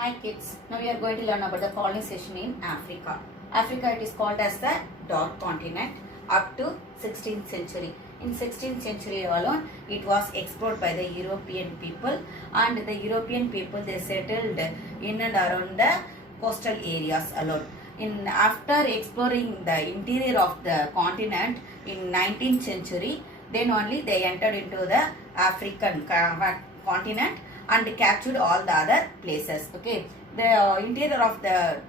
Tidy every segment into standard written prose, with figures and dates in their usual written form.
Hi kids, now we are going to learn about the colonization in Africa. Africa, it is called as the Dark Continent up to 16th century. In 16th century alone, it was explored by the European people, and the European people, they settled in and around the coastal areas alone. After exploring the interior of the continent in 19th century, then only they entered into the African continent and captured all the other places. Okay, the interior of the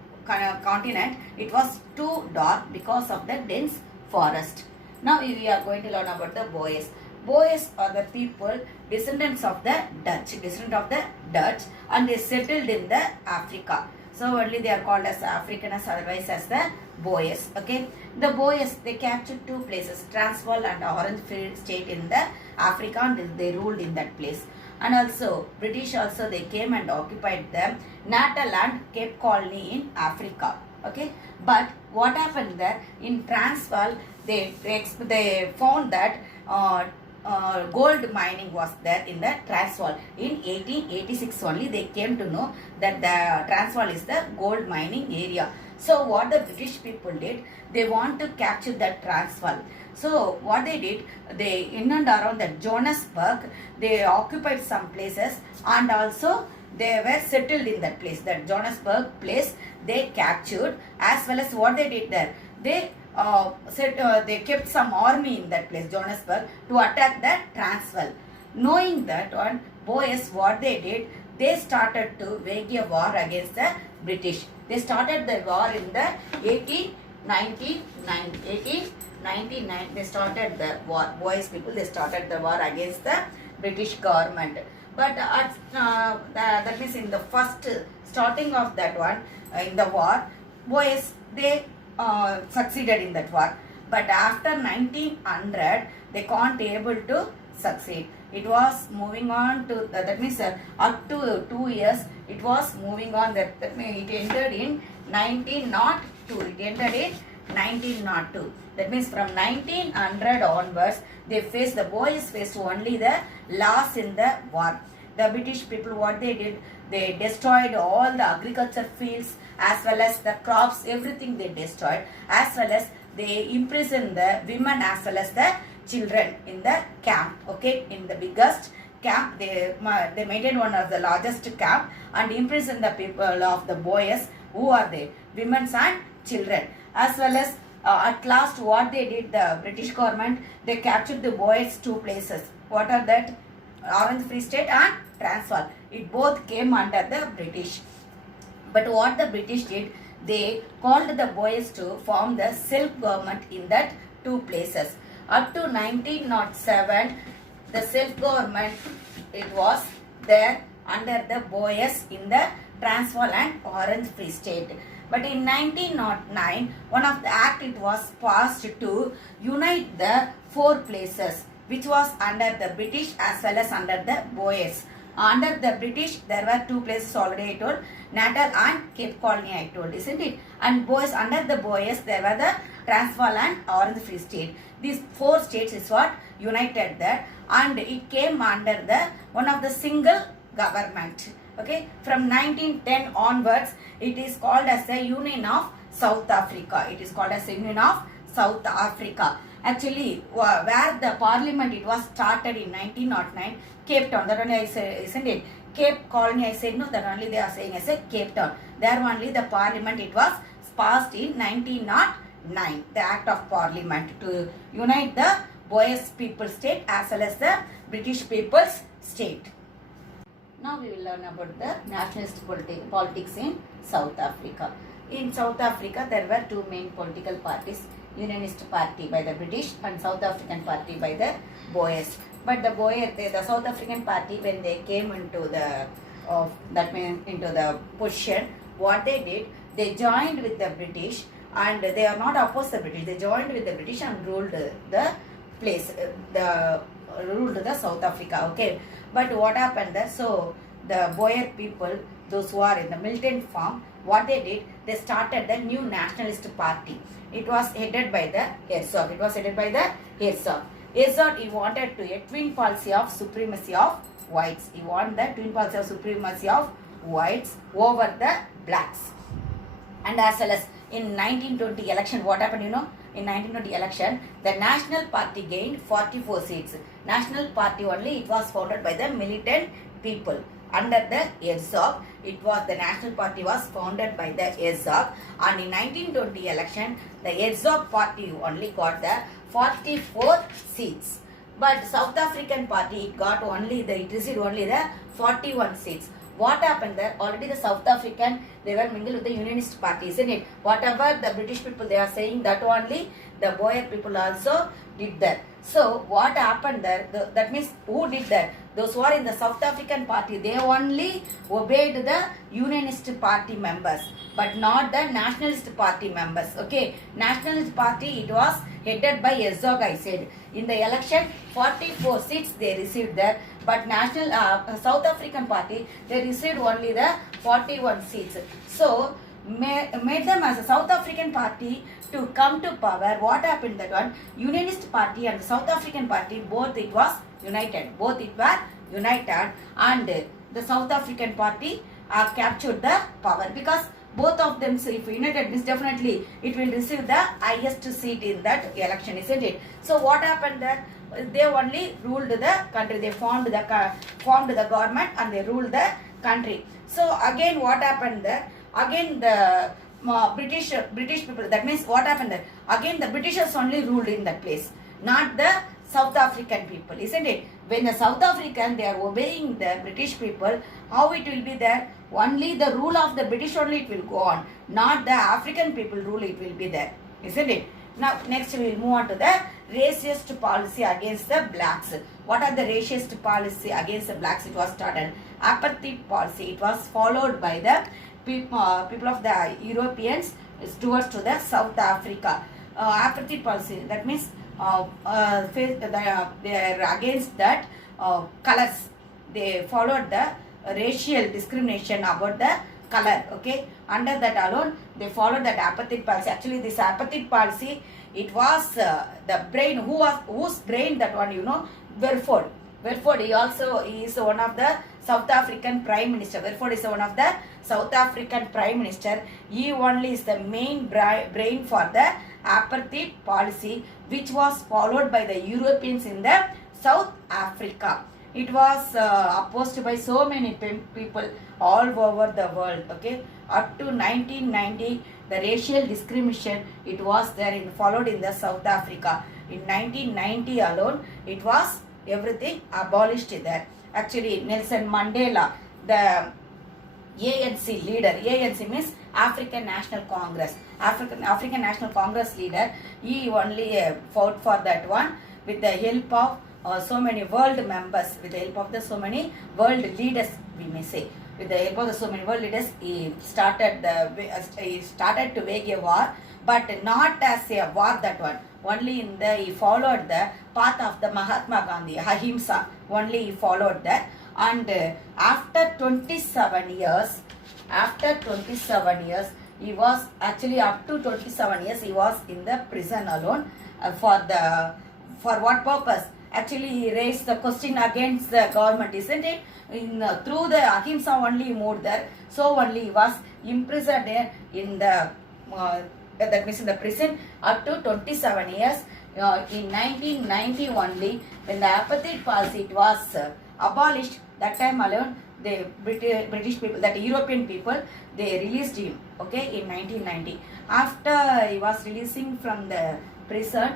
continent, it was too dark because of the dense forest. Now we are going to learn about the Boers. Boers are the people descendants of the Dutch, and they settled in the Africa. So only they are called as Afrikaners, otherwise as the Boers. Okay, the Boers, they captured two places, Transvaal and Orange Free State in the Africa, and they ruled in that place. And also British also, they came and occupied the Natal and Cape Colony in Africa. Okay, but what happened there in Transvaal, they found that gold mining was there in the Transvaal. In 1886 only they came to know that the Transvaal is the gold mining area. So what the British people did, they want to capture that Transvaal. So what they did, they in and around the Johannesburg, they occupied some places, and also they were settled in that place. That Johannesburg place they captured, as well as what they did there, they they kept some army in that place, Johannesburg, to attack the Transvaal. Knowing that one, Boers, what they did, they started to wage a war against the British. They started the war in the 1899. They started the war. Boers people, they started the war against the British government. But that means in the first starting of that one, in the war, Boers, they succeeded in that war. But after 1900, they can't able to succeed. It was moving on to that means up to 2 years it was moving on. That means it ended in 1902. It ended in 1902. That means from 1900 onwards, the Boers faced only the loss in the war. The British people, what they did, they destroyed all the agriculture fields as well as the crops, everything they destroyed, as well as they imprisoned the women as well as the children in the camp. Okay, in the biggest camp, they maintained one of the largest camp and imprisoned the people of the Boers. Who are they? Women and children. As well as at last what they did, the British government, they captured the Boers two places. What are that? Orange Free State and Transvaal. It both came under the British. But what the British did, they called the Boers to form the self-government in that two places. Up to 1907, the self-government, it was there under the Boers in the Transvaal and Orange Free State. But in 1909, one of the act, it was passed to unite the four places, which was under the British as well as under the Boers. Under the British, there were two places already I told, Natal and Cape Colony I told, isn't it? And Boers, under the Boers, there were the Transvaal and Orange Free State. These four states is what united there, and it came under the one of the single government. Okay, from 1910 onwards, it is called as the Union of South Africa. It is called as the Union of South Africa. Actually, where the parliament, it was started in 1909, Cape Town. That only I said, isn't it? Cape Colony, I said no, that only they are saying as a Cape Town. There only the parliament, it was passed in 1909, the Act of Parliament to unite the Boers People's State as well as the British People's State. Now we will learn about the nationalist politics in South Africa. In South Africa, there were two main political parties, Unionist Party by the British and South African Party by the Boers. But the South African Party, when they came into the into the position, what they did, they joined with the British, and they are not opposed to the British. They joined with the British and ruled the place, ruled the South Africa. Okay, but what happened there? So the Boer people, those who are in the militant form, what they did, they started the new nationalist party. It was headed by the Hertzog. Hertzog, he wanted to a twin policy of supremacy of whites. He wanted the twin policy of supremacy of whites over the blacks. And as well as in 1920 election, what happened, in 1920 election, the National Party gained 44 seats. National Party only, it was founded by the militant people. Under the Herzog, the National Party was founded by the Herzog, and in 1920 election, the Herzog Party only got the 44 seats. But South African Party it received only the 41 seats. What happened there? Already the South African, they were mingled with the Unionist Party, isn't it? Whatever the British people they are saying, that only the Boer people also did that. So what happened there? That means who did that? Those who are in the South African Party, they only obeyed the Unionist Party members, but not the Nationalist Party members. Okay, Nationalist Party, it was headed by Herzog, I said. In the election, 44 seats they received there, but South African Party, they received only the 41 seats. So made them as a South African Party to come to power. What happened that one? Unionist Party and the South African Party, both it was united. Both it were united, and the South African Party captured the power, because both of them, so if united means definitely it will receive the highest seat in that election, isn't it? So what happened there? They only ruled the country. They formed the government and they ruled the country. So again, what happened there? Again the British people. That means what happened there? Again the Britishers only ruled in that place, not the South African people, isn't it? When the South African, they are obeying the British people, how it will be there? Only the rule of the British only it will go on, not the African people rule it will be there, isn't it? Now next we will move on to the racist policy against the blacks. What are the racist policy against the blacks? It was started apartheid policy. It was followed by the people of the Europeans towards to the South Africa. Apartheid policy, that means they are against that colors. They followed the racial discrimination about the color. Okay, under that alone they followed that apartheid policy. Actually this apartheid policy, it was the brain, whose brain that one, Verwoerd. He is one of the South African Prime Minister. Verwoerd is one of the South African Prime Minister. He only is the main brain for the apartheid policy, which was followed by the Europeans in the South Africa. It was opposed by so many people all over the world. Okay, up to 1990, the racial discrimination, it was there followed in the South Africa. In 1990 alone, it was everything abolished there. Actually, Nelson Mandela, the ANC leader, ANC means African National Congress, African National Congress leader, he only fought for that one with the help of so many world members, with the help of the so many world leaders, we may say. With the help of the so many world leaders, he started to wage a war, but not as a war that one. Only he followed the path of the Mahatma Gandhi, Ahimsa. Only he followed that. And after 27 years, he was actually up to 27 years, he was in the prison alone. For what purpose? Actually, he raised the question against the government, isn't it? Through the Ahimsa only he moved there. So only he was imprisoned in the that means in the prison up to 27 years. In 1990 only, when the apartheid policy it was abolished, that time alone the British people, that European people, they released him. Okay, in 1990. After he was releasing from the prison,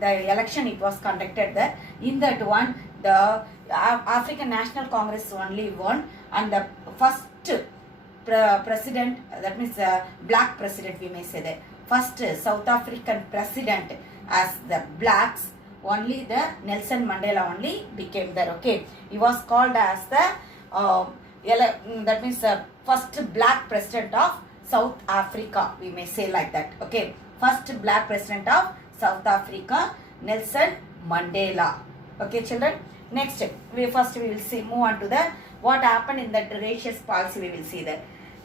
the election it was conducted there. In that one, the African National Congress only won, and the first president, that means black president, we may say that first South African president as the blacks, only the Nelson Mandela only became there. Okay, he was called as the that means first black president of South Africa, we may say like that. Okay, first black president of South Africa, Nelson Mandela. Okay, children. Next, we will see, move on to the what happened in that racist policy. We will see that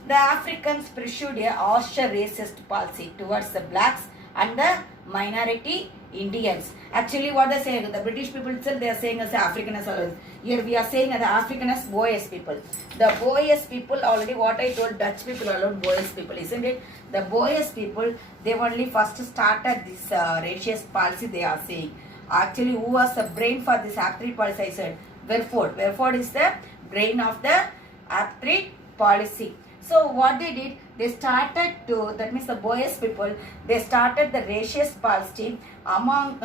the Africans pursued a harsher racist policy towards the blacks and the minority Indians. Actually, what they say, the British people itself, they are saying as Afrikaners always. Here we are saying as Afrikaners, Boers people. The Boers people, already what I told, Dutch people alone, Boers people, isn't it? The Boers people, they only first started this racist policy they are saying. Actually, who was the brain for this aptheid policy? I said, Verwoerd. Verwoerd is the brain of the aptheid policy. So what they did, they started to, that means the Boers people, they started the racist policy among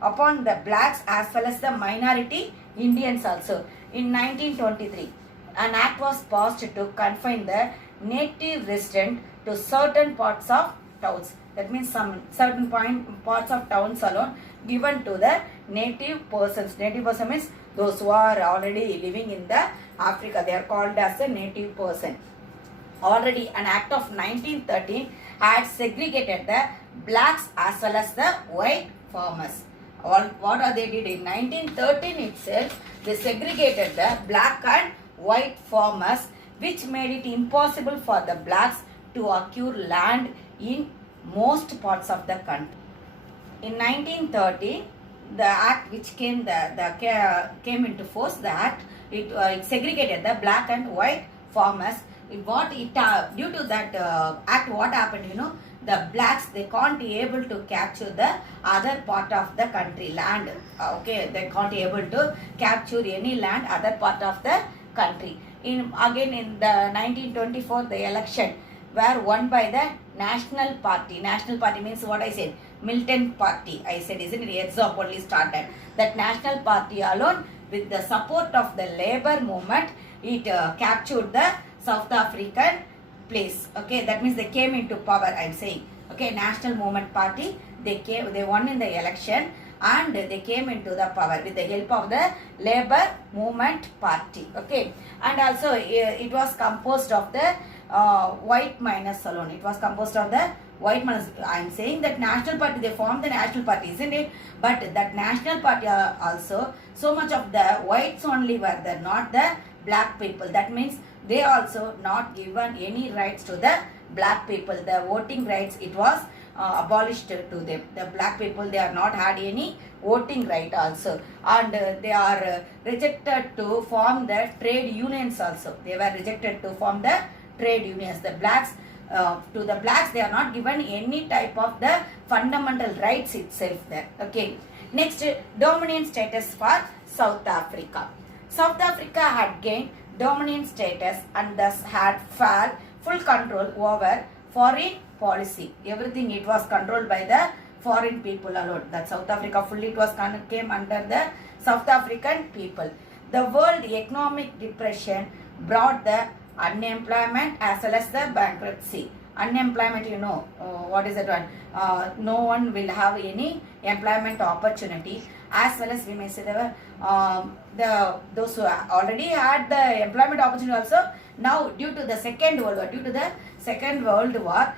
upon the blacks as well as the minority Indians also. In 1923, an act was passed to confine the native resident to certain parts of towns. That means some certain parts of towns alone given to the native persons. Native person means those who are already living in the Africa. They are called as a native person. Already an act of 1913 had segregated the blacks as well as the white farmers. What are they did in 1913 itself? They segregated the black and white farmers, which made it impossible for the blacks to acquire land in most parts of the country. In 1930, the act which came came into force, the act it segregated the black and white farmers. Due to that act, what happened? The blacks, they can't be able to capture the other part of the country land. Okay, they can't be able to capture any land other part of the country. Again in the 1924, the election were won by the National Party. National Party means what I said, Militant Party. I said, isn't it? EXOP only started. That National Party alone, with the support of the labor movement, it captured the South African place. Okay, that means they came into power. I'm saying. Okay, National Movement Party. They won in the election and they came into the power with the help of the Labour Movement Party. Okay, and also it was composed of the white miners alone. It was composed of the white miners. I'm saying that National Party, they formed the National Party, isn't it? But that National Party also, so much of the whites only were there, not the black people. That means they also not given any rights to the black people. The voting rights, it was abolished to them. The black people, they are not had any voting right also, and they are rejected to form the trade unions also. They were rejected to form the trade unions. The blacks, to the blacks, they are not given any type of the fundamental rights itself there. Okay, next, dominant status for South Africa. South Africa had gained dominant status and thus had full control over foreign policy. Everything it was controlled by the foreign people alone. That South Africa fully it was came under the South African people. The world economic depression brought the unemployment as well as the bankruptcy. Unemployment, what is that one? No one will have any employment opportunity, as well as we may say those who already had the employment opportunity also. Now due to the Second World War,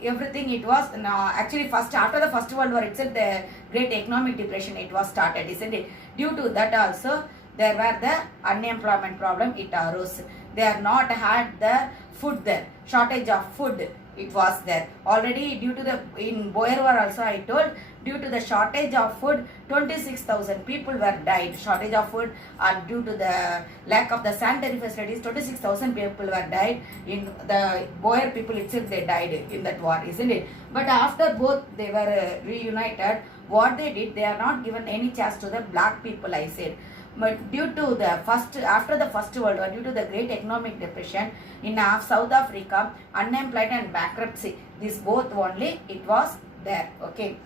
everything it was actually first after the First World War itself, the Great Economic Depression it was started, isn't it? Due to that also there were the unemployment problem, it arose. They are not had the food there, shortage of food it was there. Already due to the, in Boer War also I told, due to the shortage of food, 26,000 people were died. Shortage of food and due to the lack of the sanitary facilities, 26,000 people were died. In the Boer people itself, they died in that war, isn't it? But after both they were reunited, what they did, they are not given any chance to the black people, I said. But due to the after the First World War, due to the Great Economic Depression in South Africa, unemployment and bankruptcy, this both only it was there. Okay,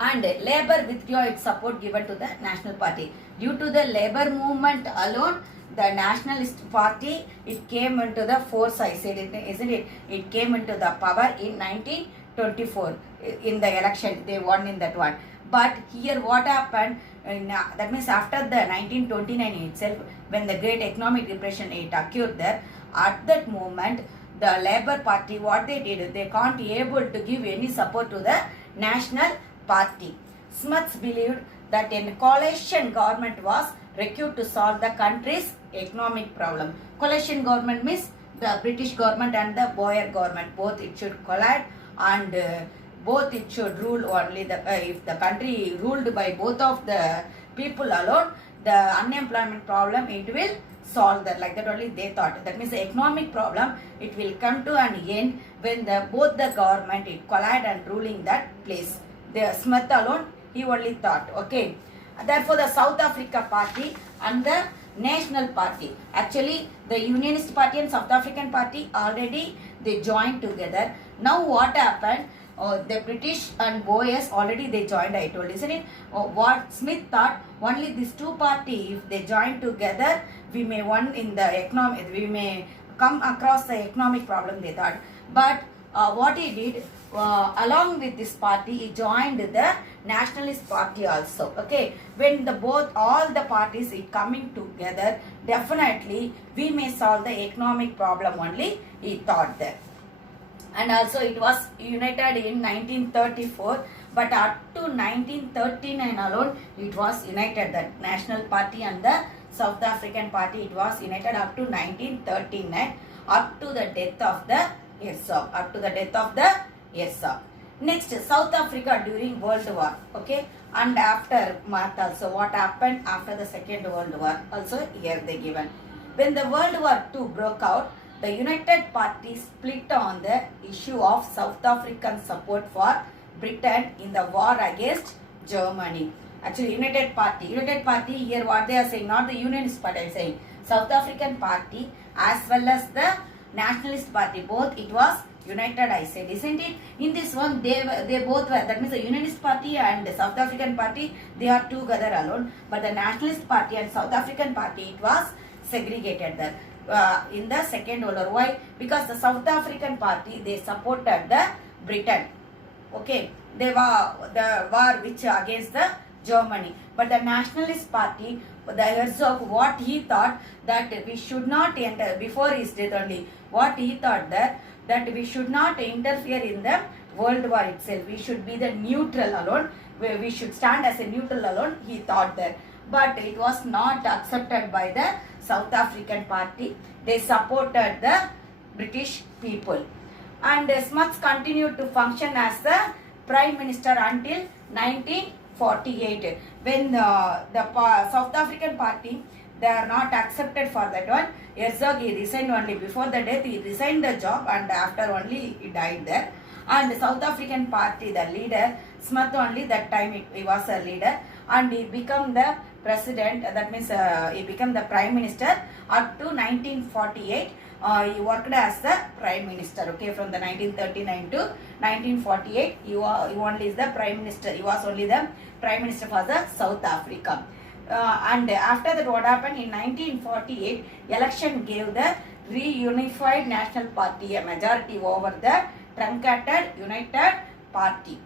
and Labour withdrew its support given to the National Party. Due to the Labour movement alone, the Nationalist Party, it came into the force, I said, isn't it? It came into the power in 1924 in the election. They won in that one. But here what happened, that means after the 1929 itself, when the Great Economic Depression it occurred there, at that moment, the Labour Party, what they did, they can't be able to give any support to the National Party. Smuts believed that a coalition government was required to solve the country's economic problem. Coalition government means the British government and the Boer government, both it should collide, and both it should rule only the if the country ruled by both of the people alone, the unemployment problem it will solve that. Like that only they thought. That means the economic problem it will come to an end when the both the government it collide and ruling that place. The Smith alone he only thought. Okay. Therefore, the South Africa Party and the National Party. Actually, the Unionist Party and South African Party already they joined together. Now what happened? The British and Boers already they joined. I told, isn't it? What Smith thought, only these two parties if they join together, we may won in the economic. We may come across the economic problem. They thought, but what he did, along with this party, he joined the Nationalist Party also. Okay, when the both all the parties is coming together, definitely we may solve the economic problem only. He thought that, and also it was united in 1934. But up to 1939 alone, it was united. The National Party and the South African Party, it was united up to 1939, up to the death of the Herzog. Up to the death of the Herzog. Next, South Africa during World War. Okay, and after Martha. So what happened after the Second World War? Also here they given. When the World War II broke out, the United Party split on the issue of South African support for Britain in the war against Germany. Actually, United Party here what they are saying, not the Unionist Party, I am saying South African Party as well as the Nationalist Party, both it was united, I said, isn't it? In this one, they both were, that means the Unionist Party and the South African Party, they are together alone. But the Nationalist Party and South African Party, it was segregated there in the Second World War. Why? Because the South African Party, they supported the Britain. Okay, they were the war which against the Germany. But the Nationalist Party, the Herzog, what he thought that we should not enter before his death only. What he thought that we should not interfere in the World War itself. We should be the neutral alone. We should stand as a neutral alone. He thought that, but it was not accepted by the South African Party. They supported the British people, and Smuts continued to function as the Prime Minister until 1948. When the South African Party, they are not accepted for that one, Herzog he resigned only before the death. He resigned the job, and after only he died there. And the South African Party, the leader Smith only that time he was a leader, and he became the president. That means he became the Prime Minister up to 1948. He worked as the Prime Minister. Okay, from the 1939 to 1948, he only is the Prime Minister. He was only the Prime Minister for the South Africa. And after that, what happened in 1948? Election gave the reunified National Party a majority over the truncated United Party.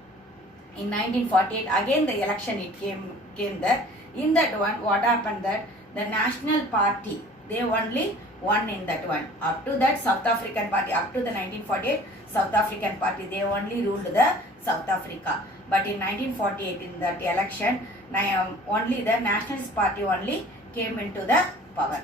In 1948, again the election it came there. In that one, what happened that the National Party, they only won in that one. Up to that, South African Party, up to the 1948, South African Party, they only ruled the South Africa. But in 1948, in that election, only the Nationalist Party only came into the power.